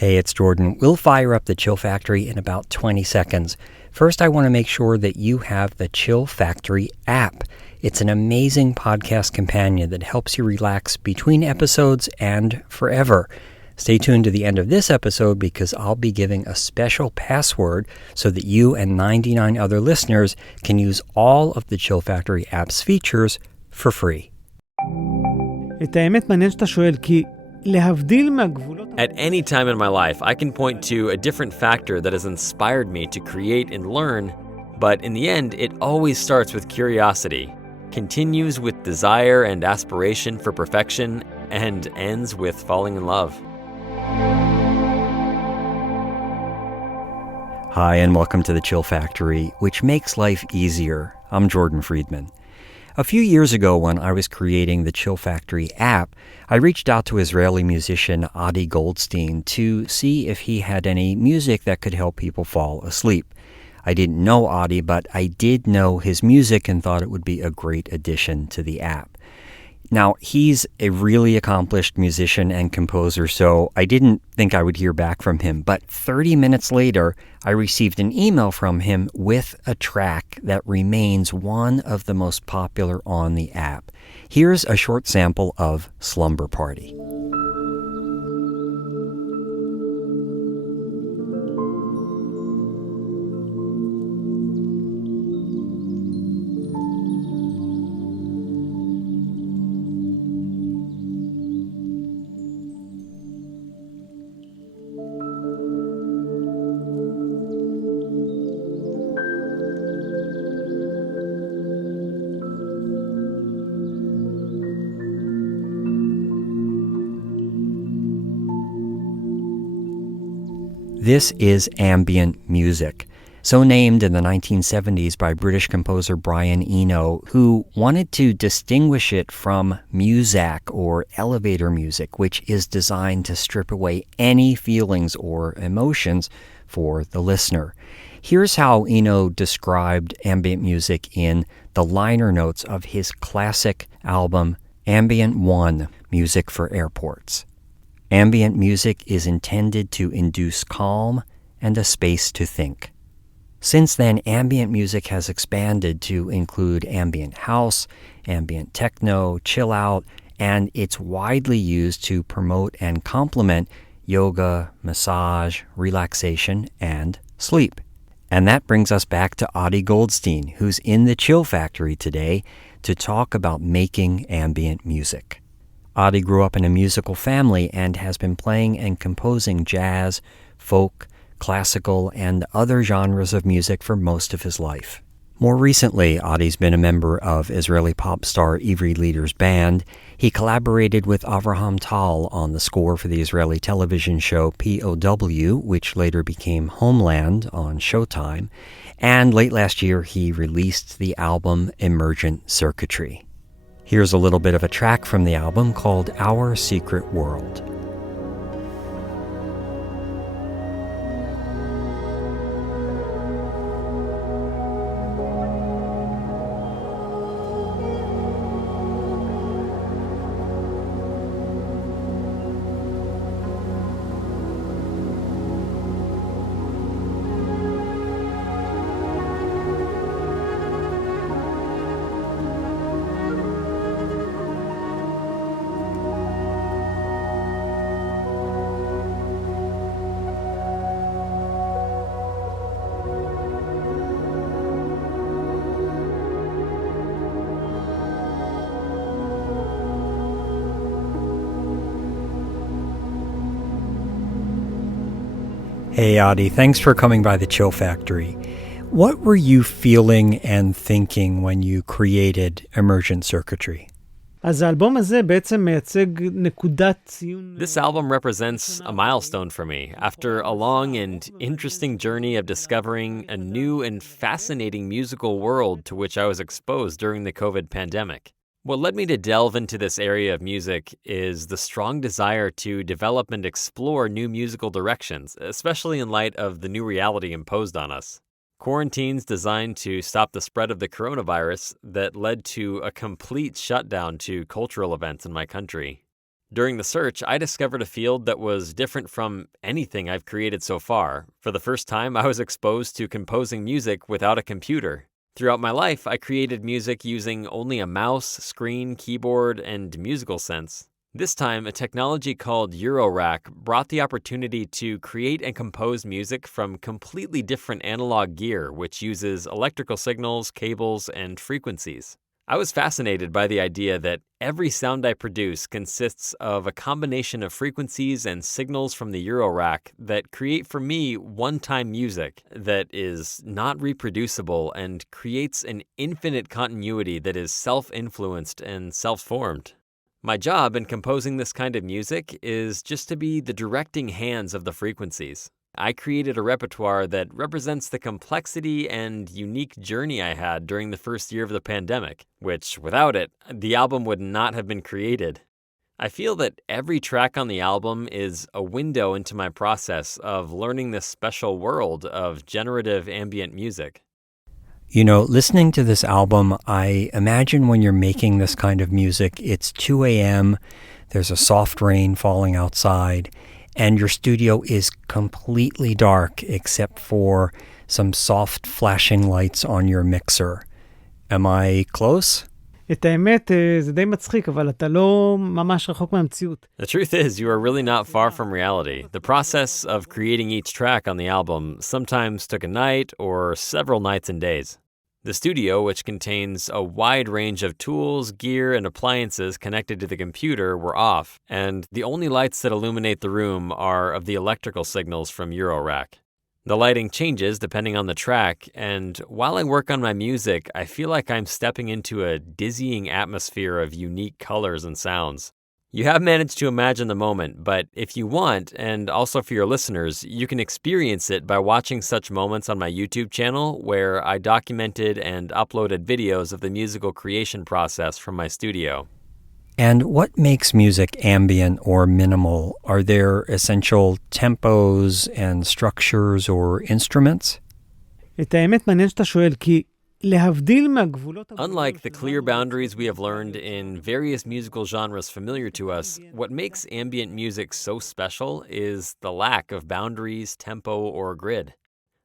Hey, it's Jordan. We'll fire up the Chill Factory in about 20 seconds. First, I want to make sure that you have the Chill Factory app. It's an amazing podcast companion that helps you relax between episodes and forever. Stay tuned to the end of this episode because I'll be giving a special password so that you and 99 other listeners can use all of the Chill Factory app's features for free. את האמת מעניין שאתה שואל, כי להבדיל מהגבולות... At any time in my life, I can point to a different factor that has inspired me to create and learn, but in the end, it always starts with curiosity, continues with desire and aspiration for perfection, and ends with falling in love. Hi, and welcome to the Chill Factory, which makes life easier. I'm Jordan Friedman. A few years ago, when I was creating the Chill Factory app, I reached out to Israeli musician Adi Goldstein to see if he had any music that could help people fall asleep. I didn't know Adi, but I did know his music and thought it would be a great addition to the app. Now, he's a really accomplished musician and composer, so I didn't think I would hear back from him. But 30 minutes later, I received an email from him with a track that remains one of the most popular on the app. Here's a short sample of Slumber Party. This is ambient music, so named in the 1970s by British composer Brian Eno, who wanted to distinguish it from muzak or elevator music, which is designed to strip away any feelings or emotions for the listener. Here's how Eno described ambient music in the liner notes of his classic album, Ambient One: Music for Airports. Ambient music is intended to induce calm and a space to think. Since then, ambient music has expanded to include ambient house, ambient techno, chill out, and it's widely used to promote and complement yoga, massage, relaxation, and sleep. And that brings us back to Adi Goldstein, who's in the Chill Factory today to talk about making ambient music. Adi grew up in a musical family and has been playing and composing jazz, folk, classical, and other genres of music for most of his life. More recently, Adi's been a member of Israeli pop star Ivri Lider's band. He collaborated with Avraham Tal on the score for the Israeli television show POW, which later became Homeland on Showtime. And late last year, he released the album Emergent Circuitry. Here's a little bit of a track from the album called Our Secret World. Hey, Adi, thanks for coming by the Chill Factory. What were you feeling and thinking when you created Emergent Circuitry? אז האלבום הזה בעצם מייצג נקודת ציון... This album represents a milestone for me after a long and interesting journey of discovering a new and fascinating musical world to which I was exposed during the COVID pandemic. What led me to delve into this area of music is the strong desire to develop and explore new musical directions, especially in light of the new reality imposed on us. Quarantines designed to stop the spread of the coronavirus that led to a complete shutdown to cultural events in my country. During the search, I discovered a field that was different from anything I've created so far. For the first time, I was exposed to composing music without a computer. Throughout my life, I created music using only a mouse, screen, keyboard, and musical sense. This time, a technology called Eurorack brought the opportunity to create and compose music from completely different analog gear, which uses electrical signals, cables, and frequencies. I was fascinated by the idea that every sound I produce consists of a combination of frequencies and signals from the Eurorack that create for me one-time music that is not reproducible and creates an infinite continuity that is self-influenced and self-formed. My job in composing this kind of music is just to be the directing hands of the frequencies. I created a repertoire that represents the complexity and unique journey I had during the first year of the pandemic, which, without it, the album would not have been created. I feel that every track on the album is a window into my process of learning this special world of generative ambient music. You know, listening to this album, I imagine when you're making this kind of music, it's 2 a.m., there's a soft rain falling outside, and your studio is completely dark except for some soft flashing lights on your mixer. Am I close? את האמת, זה די מצחיק, אבל אתה לא ממש רחוק מהמציאות. The truth is, you are really not far from reality. The process of creating each track on the album sometimes took a night or several nights and days. The studio, which contains a wide range of tools, gear, and appliances connected to the computer, were off, and the only lights that illuminate the room are of the electrical signals from Eurorack. The lighting changes depending on the track, and while I work on my music, I feel like I'm stepping into a dizzying atmosphere of unique colors and sounds. You have managed to imagine the moment, but if you want, and also for your listeners, you can experience it by watching such moments on my YouTube channel where I documented and uploaded videos of the musical creation process from my studio. And what makes music ambient or minimal? Are there essential tempos and structures or instruments? את האמת מעניין שאתה שואל, כי להבדיל מהגבולות... Unlike the clear boundaries we have learned in various musical genres familiar to us, what makes ambient music so special is the lack of boundaries, tempo, or grid.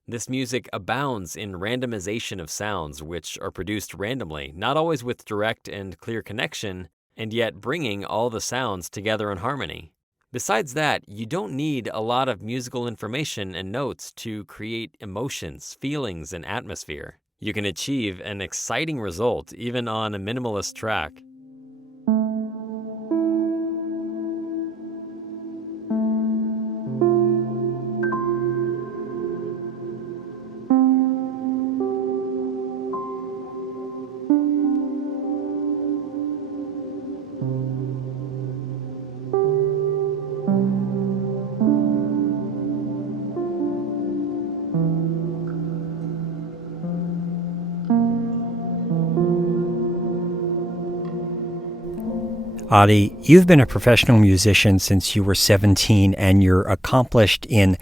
This music abounds in randomization of sounds, which are produced randomly, not always with direct and clear connection, and yet bringing all the sounds together in harmony. Besides that, you don't need a lot of musical information and notes to create emotions, feelings, and atmosphere. You can achieve an exciting result even on a minimalist track. Adi, you've been a professional musician since you were 17, and you're accomplished in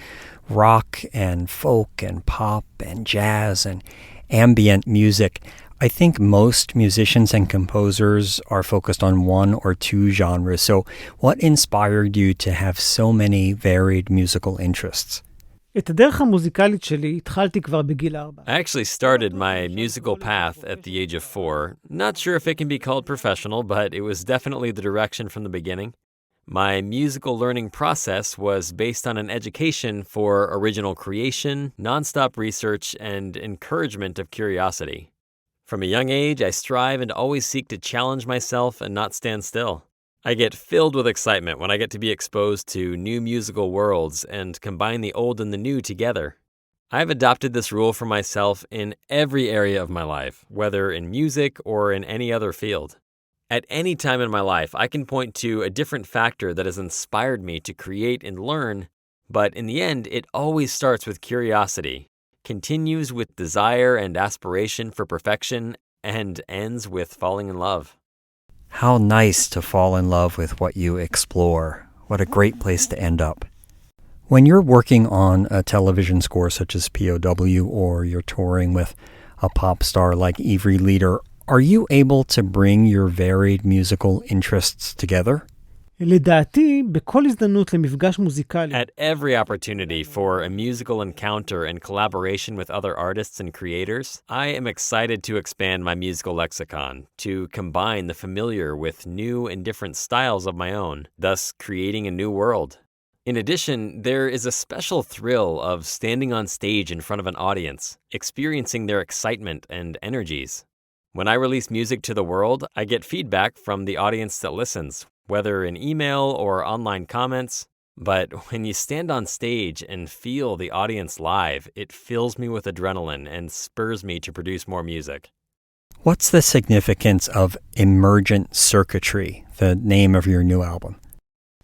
rock and folk and pop and jazz and ambient music. I think most musicians and composers are focused on one or two genres. So what inspired you to have so many varied musical interests? את הדרך המוזיקלית שלי התחלתי כבר בגיל 4. I actually started my musical path at the age of 4. Not sure if it can be called professional, but it was definitely the direction from the beginning. My musical learning process was based on an education for original creation, nonstop research, and encouragement of curiosity. From a young age, I strive and always seek to challenge myself and not stand still. I get filled with excitement when I get to be exposed to new musical worlds and combine the old and the new together. I've adopted this rule for myself in every area of my life, whether in music or in any other field. At any time in my life, I can point to a different factor that has inspired me to create and learn, but in the end, it always starts with curiosity, continues with desire and aspiration for perfection, and ends with falling in love. How nice to fall in love with what you explore. What a great place to end up. When you're working on a television score such as POW, or you're touring with a pop star like Ivry Lieder, are you able to bring your varied musical interests together? לדעתי, בכל הזדמנות למפגש מוזיקלי, At every opportunity for a musical encounter and collaboration with other artists and creators, I am excited to expand my musical lexicon, to combine the familiar with new and different styles of my own, thus creating a new world. In addition, there is a special thrill of standing on stage in front of an audience, experiencing their excitement and energies. When I release music to the world, I get feedback from the audience that listens, whether in email or online comments. But when you stand on stage and feel the audience live, it fills me with adrenaline and spurs me to produce more music. What's the significance of Emergent Circuitry, the name of your new album?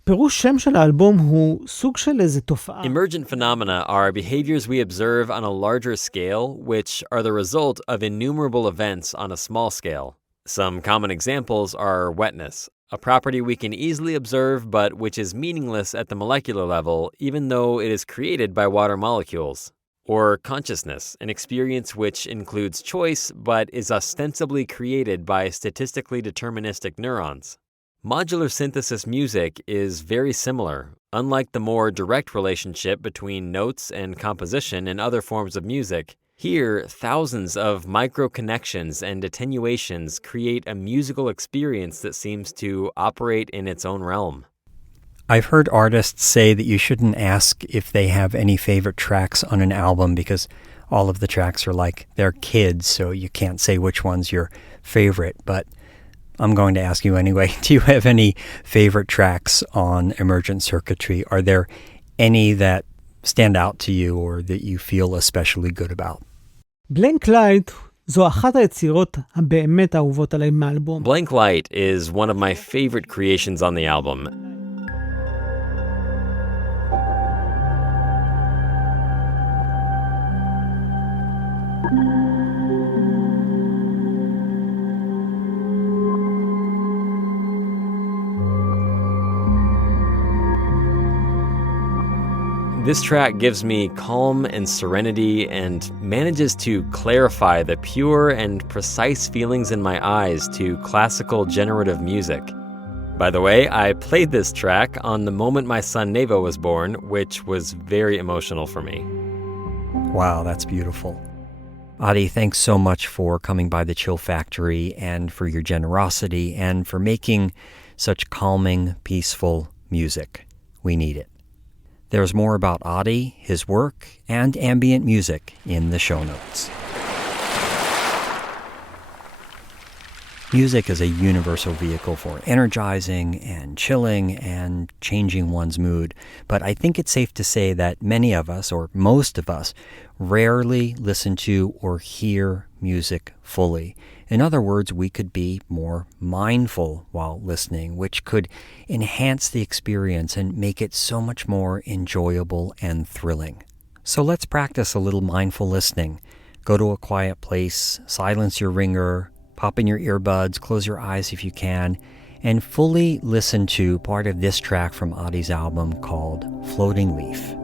פירוש שם של האלבום הוא סוג של איזה תופעה. Emergent phenomena are behaviors we observe on a larger scale, which are the result of innumerable events on a small scale. Some common examples are wetness, a property we can easily observe but which is meaningless at the molecular level even though it is created by water molecules. Or consciousness, an experience which includes choice but is ostensibly created by statistically deterministic neurons. Modular synthesis music is very similar. Unlike the more direct relationship between notes and composition in other forms of music, here thousands of micro-connections and attenuations create a musical experience that seems to operate in its own realm. I've heard artists say that you shouldn't ask if they have any favorite tracks on an album because all of the tracks are like their kids, so you can't say which one's your favorite, but I'm going to ask you anyway. Do you have any favorite tracks on Emergent Circuitry? Are there any that stand out to you or that you feel especially good about? בלנק לייט זו אחת היצירות הבאמת אהובות עליי מהאלבום. Blank Light is one of my favorite creations on the album. This track gives me calm and serenity and manages to clarify the pure and precise feelings in my eyes to classical generative music. By the way, I played this track on the moment my son Neva was born, which was very emotional for me. Wow, that's beautiful. Adi, thanks so much for coming by the Chill Factory and for your generosity and for making such calming, peaceful music. We need it. There's more about Adi, his work, and ambient music in the show notes. Music is a universal vehicle for energizing and chilling and changing one's mood, but I think it's safe to say that many of us, or most of us, rarely listen to or hear music fully. In other words, we could be more mindful while listening, which could enhance the experience and make it so much more enjoyable and thrilling. So let's practice a little mindful listening. Go to a quiet place, silence your ringer, pop in your earbuds, close your eyes if you can, and fully listen to part of this track from Adi's album called Floating Leaf.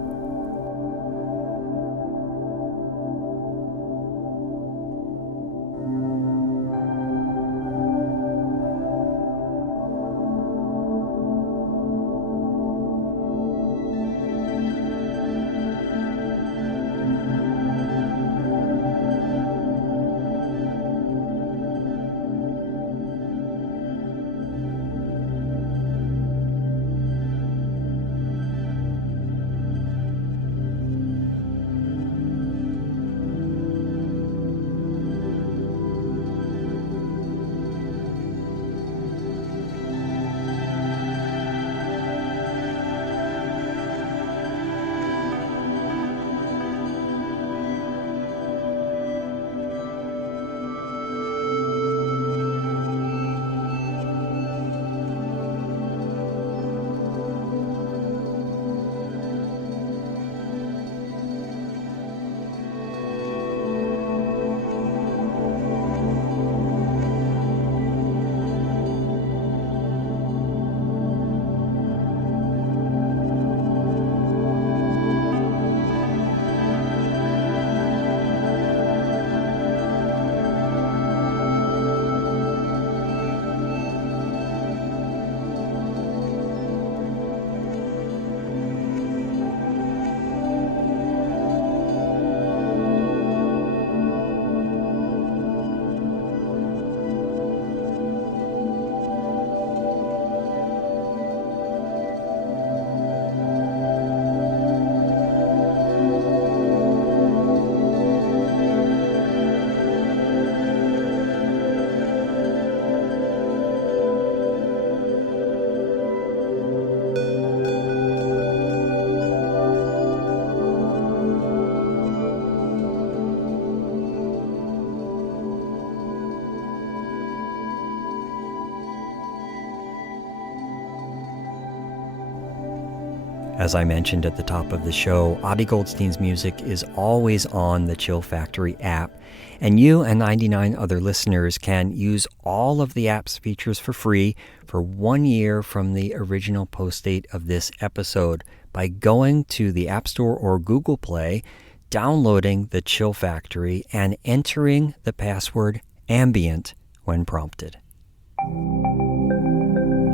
As I mentioned at the top of the show, Adi Goldstein's music is always on the Chill Factory app, and you and 99 other listeners can use all of the app's features for free for 1 year from the original post date of this episode by going to the App Store or Google Play, downloading the Chill Factory, and entering the password ambient when prompted.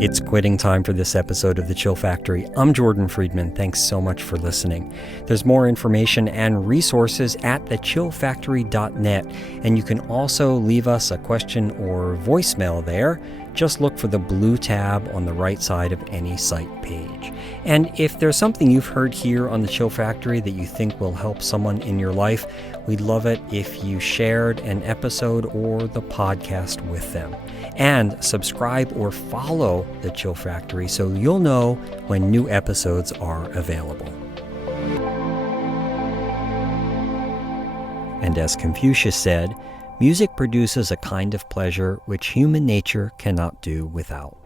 It's quitting time for this episode of The Chill Factory. I'm Jordan Friedman. Thanks so much for listening. There's more information and resources at thechillfactory.net, and you can also leave us a question or voicemail there. Just look for the blue tab on the right side of any site page. And if there's something you've heard here on The Chill Factory that you think will help someone in your life, we'd love it if you shared an episode or the podcast with them. And subscribe or follow The Chill Factory so you'll know when new episodes are available. And as Confucius said, music produces a kind of pleasure which human nature cannot do without.